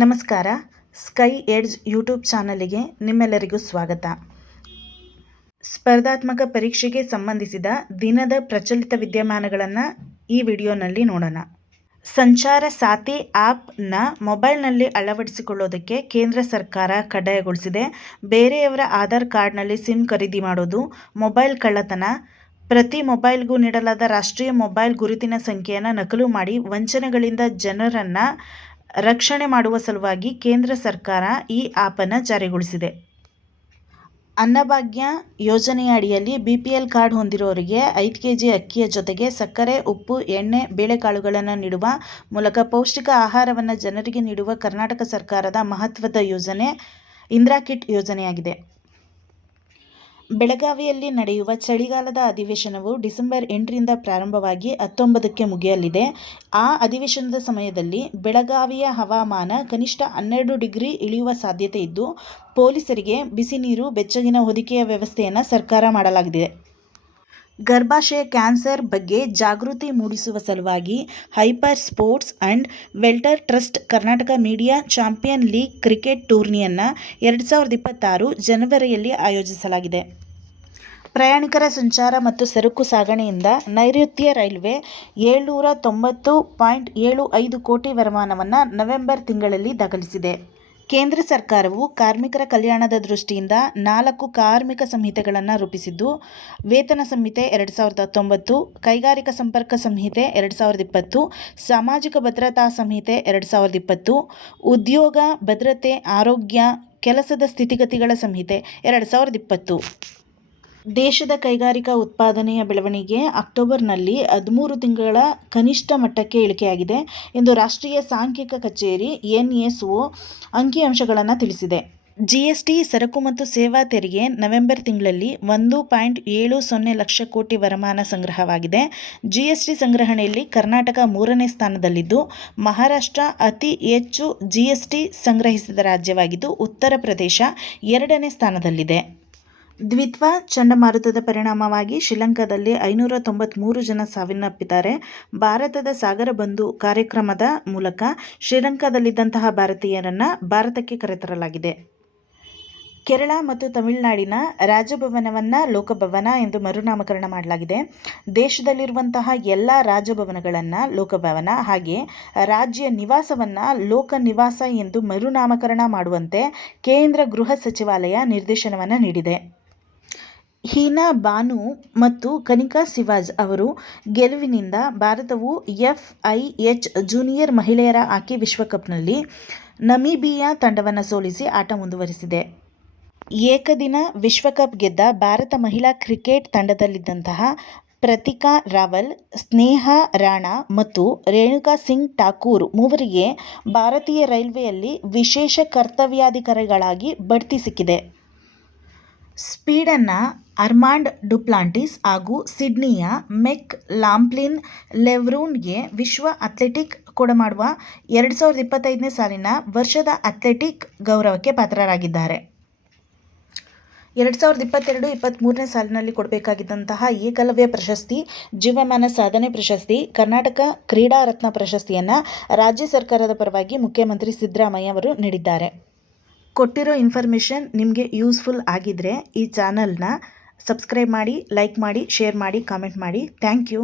ನಮಸ್ಕಾರ. Sky edge YouTube ಚಾನಲಿಗೆ ನಿಮ್ಮೆಲ್ಲರಿಗೂ ಸ್ವಾಗತ. ಸ್ಪರ್ಧಾತ್ಮಕ ಪರೀಕ್ಷೆಗೆ ಸಂಬಂಧಿಸಿದ ದಿನದ ಪ್ರಚಲಿತ ವಿದ್ಯಮಾನಗಳನ್ನು ಈ ವಿಡಿಯೋನಲ್ಲಿ ನೋಡೋಣ. ಸಂಚಾರ ಸಾಥಿ ಆ್ಯಪ್ನ ಮೊಬೈಲ್ನಲ್ಲಿ ಅಳವಡಿಸಿಕೊಳ್ಳೋದಕ್ಕೆ ಕೇಂದ್ರ ಸರ್ಕಾರ ಕಡ್ಡಾಯಗೊಳಿಸಿದೆ. ಬೇರೆಯವರ ಆಧಾರ್ ಕಾರ್ಡ್ನಲ್ಲಿ ಸಿಮ್ ಖರೀದಿ ಮಾಡೋದು, ಮೊಬೈಲ್ ಕಳ್ಳತನ, ಪ್ರತಿ ಮೊಬೈಲ್ಗೂ ನೀಡಲಾದ ರಾಷ್ಟ್ರೀಯ ಮೊಬೈಲ್ ಗುರುತಿನ ಸಂಖ್ಯೆಯನ್ನು ನಕಲು ಮಾಡಿ ವಂಚನೆಗಳಿಂದ ಜನರನ್ನು ರಕ್ಷಣೆ ಮಾಡುವ ಸಲುವಾಗಿ ಕೇಂದ್ರ ಸರ್ಕಾರ ಈ ಆ್ಯಪನ್ನು ಜಾರಿಗೊಳಿಸಿದೆ. ಅನ್ನಭಾಗ್ಯ ಯೋಜನೆಯ ಅಡಿಯಲ್ಲಿ BPL ಕಾರ್ಡ್ ಹೊಂದಿರುವವರಿಗೆ 5 kg ಅಕ್ಕಿಯ ಜೊತೆಗೆ ಸಕ್ಕರೆ, ಉಪ್ಪು, ಎಣ್ಣೆ, ಬೇಳೆಕಾಳುಗಳನ್ನು ನೀಡುವ ಮೂಲಕ ಪೌಷ್ಟಿಕ ಆಹಾರವನ್ನು ಜನರಿಗೆ ನೀಡುವ ಕರ್ನಾಟಕ ಸರ್ಕಾರದ ಮಹತ್ವದ ಯೋಜನೆ ಇಂದಿರಾ ಕಿಟ್ ಯೋಜನೆಯಾಗಿದೆ. ಬೆಳಗಾವಿಯಲ್ಲಿ ನಡೆಯುವ ಚಳಿಗಾಲದ ಅಧಿವೇಶನವು ಡಿಸೆಂಬರ್ 8ರಿಂದ ಪ್ರಾರಂಭವಾಗಿ 19ಕ್ಕೆ ಮುಗಿಯಲಿದೆ. ಆ ಅಧಿವೇಶನದ ಸಮಯದಲ್ಲಿ ಬೆಳಗಾವಿಯ ಹವಾಮಾನ ಕನಿಷ್ಠ 12 ಡಿಗ್ರಿ ಇಳಿಯುವ ಸಾಧ್ಯತೆ ಇದ್ದು, ಪೊಲೀಸರಿಗೆ ಬಿಸಿ ನೀರು, ಬೆಚ್ಚಗಿನ ಹೊದಿಕೆಯ ವ್ಯವಸ್ಥೆಯನ್ನು ಸರ್ಕಾರ ಮಾಡಲಾಗಿದೆ. ಗರ್ಭಾಶಯ ಕ್ಯಾನ್ಸರ್ ಬಗ್ಗೆ ಜಾಗೃತಿ ಮೂಡಿಸುವ ಸಲುವಾಗಿ hyper sports and welter trust Karnataka media champion league cricket ಟೂರ್ನಿಯನ್ನು 2026 ಜನವರಿಯಲ್ಲಿ ಆಯೋಜಿಸಲಾಗಿದೆ. ಪ್ರಯಾಣಿಕರ ಸಂಚಾರ ಮತ್ತು ಸರಕು ಸಾಗಣೆಯಿಂದ ನೈಋತ್ಯ ರೈಲ್ವೆ 790.75 ಕೋಟಿ ವರಮಾನವನ್ನು ನವೆಂಬರ್ ತಿಂಗಳಲ್ಲಿ ದಾಖಲಿಸಿದೆ. ಕೇಂದ್ರ ಸರ್ಕಾರವು ಕಾರ್ಮಿಕರ ಕಲ್ಯಾಣದ ದೃಷ್ಟಿಯಿಂದ 4 ಕಾರ್ಮಿಕ ಸಂಹಿತೆಗಳನ್ನು ರೂಪಿಸಿದ್ದು, ವೇತನ ಸಂಹಿತೆ 2019, ಕೈಗಾರಿಕಾ ಸಂಪರ್ಕ ಸಂಹಿತೆ 2020, ಸಾಮಾಜಿಕ ಭದ್ರತಾ ಸಂಹಿತೆ 2020, ಉದ್ಯೋಗ ಭದ್ರತೆ, ಆರೋಗ್ಯ, ಕೆಲಸದ ಸ್ಥಿತಿಗತಿಗಳ ಸಂಹಿತೆ 2020. ದೇಶದ ಕೈಗಾರಿಕಾ ಉತ್ಪಾದನೆಯ ಬೆಳವಣಿಗೆ ಅಕ್ಟೋಬರ್ನಲ್ಲಿ 13 ತಿಂಗಳ ಕನಿಷ್ಠ ಮಟ್ಟಕ್ಕೆ ಇಳಿಕೆಯಾಗಿದೆ ಎಂದು ರಾಷ್ಟ್ರೀಯ ಸಾಂಖ್ಯಿಕ ಕಚೇರಿ NSO ಅಂಕಿಅಂಶಗಳನ್ನು ತಿಳಿಸಿದೆ. GST ಸರಕು ಮತ್ತು ಸೇವಾ ತೆರಿಗೆ ನವೆಂಬರ್ ತಿಂಗಳಲ್ಲಿ 1.70 ಲಕ್ಷ ಕೋಟಿ ವರಮಾನ ಸಂಗ್ರಹವಾಗಿದೆ. GST ಸಂಗ್ರಹಣೆಯಲ್ಲಿ ಕರ್ನಾಟಕ 3ನೇ ಸ್ಥಾನದಲ್ಲಿದ್ದು, ಮಹಾರಾಷ್ಟ್ರ ಅತಿ ಹೆಚ್ಚು GST ಸಂಗ್ರಹಿಸಿದ ರಾಜ್ಯವಾಗಿದ್ದು, ಉತ್ತರ ಪ್ರದೇಶ 2ನೇ ಸ್ಥಾನದಲ್ಲಿದೆ. ದ್ವಿತ್ವಾ ಚಂಡಮಾರುತದ ಪರಿಣಾಮವಾಗಿ ಶ್ರೀಲಂಕಾದಲ್ಲಿ 593 ಜನ ಸಾವನ್ನಪ್ಪಿದ್ದಾರೆ. ಭಾರತದ ಸಾಗರ ಬಂಧು ಕಾರ್ಯಕ್ರಮದ ಮೂಲಕ ಶ್ರೀಲಂಕಾದಲ್ಲಿದ್ದಂತಹ ಭಾರತೀಯರನ್ನು ಭಾರತಕ್ಕೆ ಕರೆತರಲಾಗಿದೆ. ಕೇರಳ ಮತ್ತು ತಮಿಳುನಾಡಿನ ರಾಜಭವನವನ್ನು ಲೋಕಭವನ ಎಂದು ಮರುನಾಮಕರಣ ಮಾಡಲಾಗಿದೆ. ದೇಶದಲ್ಲಿರುವಂತಹ ಎಲ್ಲ ರಾಜಭವನಗಳನ್ನು ಲೋಕಭವನ ಹಾಗೆ ರಾಜ್ಯ ನಿವಾಸವನ್ನು ಲೋಕ ನಿವಾಸ ಎಂದು ಮರುನಾಮಕರಣ ಮಾಡುವಂತೆ ಕೇಂದ್ರ ಗೃಹ ಸಚಿವಾಲಯ ನಿರ್ದೇಶನವನ್ನು ನೀಡಿದೆ. ಹೀನಾ ಬಾನು ಮತ್ತು ಕನಿಕಾ ಸಿವಾಜ್ ಅವರು ಗೆಲುವಿನಿಂದ ಭಾರತವು FIH ಜೂನಿಯರ್ ಮಹಿಳೆಯರ ಹಾಕಿ ವಿಶ್ವಕಪ್ನಲ್ಲಿ ನಮೀಬಿಯಾ ತಂಡವನ್ನು ಸೋಲಿಸಿ ಆಟ ಮುಂದುವರಿಸಿದೆ. ಏಕದಿನ ವಿಶ್ವಕಪ್ ಗೆದ್ದ ಭಾರತ ಮಹಿಳಾ ಕ್ರಿಕೆಟ್ ತಂಡದಲ್ಲಿದ್ದಂತಹ ಪ್ರತಿಕಾ ರಾವಲ್, ಸ್ನೇಹಾ ರಾಣಾ ಮತ್ತು ರೇಣುಕಾ ಸಿಂಗ್ ಠಾಕೂರ್ ಮೂವರಿಗೆ ಭಾರತೀಯ ರೈಲ್ವೆಯಲ್ಲಿ ವಿಶೇಷ ಕರ್ತವ್ಯಾಧಿಕಾರಿಗಳಾಗಿ ಬಡ್ತಿ ಸಿಕ್ಕಿದೆ. ಸ್ಪೀಡನ್ನ ಅರ್ಮಾಂಡ್ ಡುಪ್ಲಾಂಟಿಸ್ ಹಾಗೂ ಸಿಡ್ನಿಯ ಮೆಕ್ ಲಾಂಪ್ಲಿನ್ ಲೆವ್ರೂನ್ಗೆ ವಿಶ್ವ ಅಥ್ಲೆಟಿಕ್ ಕೊಡಮಾಡುವ 2025ನೇ ಸಾಲಿನ ವರ್ಷದ ಅಥ್ಲೆಟಿಕ್ ಗೌರವಕ್ಕೆ ಪಾತ್ರರಾಗಿದ್ದಾರೆ. 2022-23ನೇ ಸಾಲಿನಲ್ಲಿ ಕೊಡಬೇಕಾಗಿದ್ದಂತಹ ಏಕಲವ್ಯ ಪ್ರಶಸ್ತಿ, ಜೀವಮಾನ ಸಾಧನೆ ಪ್ರಶಸ್ತಿ, ಕರ್ನಾಟಕ ಕ್ರೀಡಾ ರತ್ನ ಪ್ರಶಸ್ತಿಯನ್ನು ರಾಜ್ಯ ಸರ್ಕಾರದ ಪರವಾಗಿ ಮುಖ್ಯಮಂತ್ರಿ ಸಿದ್ದರಾಮಯ್ಯ ಅವರು ನೀಡಿದ್ದಾರೆ. ಕೊಟ್ಟಿರೋ ಇನ್ಫಾರ್ಮೇಷನ್ ನಿಮಗೆ ಯೂಸ್ಫುಲ್ ಆಗಿದ್ದರೆ ಈ ಚಾನಲ್ನ ಸಬ್ಸ್ಕ್ರೈಬ್ ಮಾಡಿ, ಲೈಕ್ ಮಾಡಿ, ಶೇರ್ ಮಾಡಿ, ಕಾಮೆಂಟ್ ಮಾಡಿ. Thank you.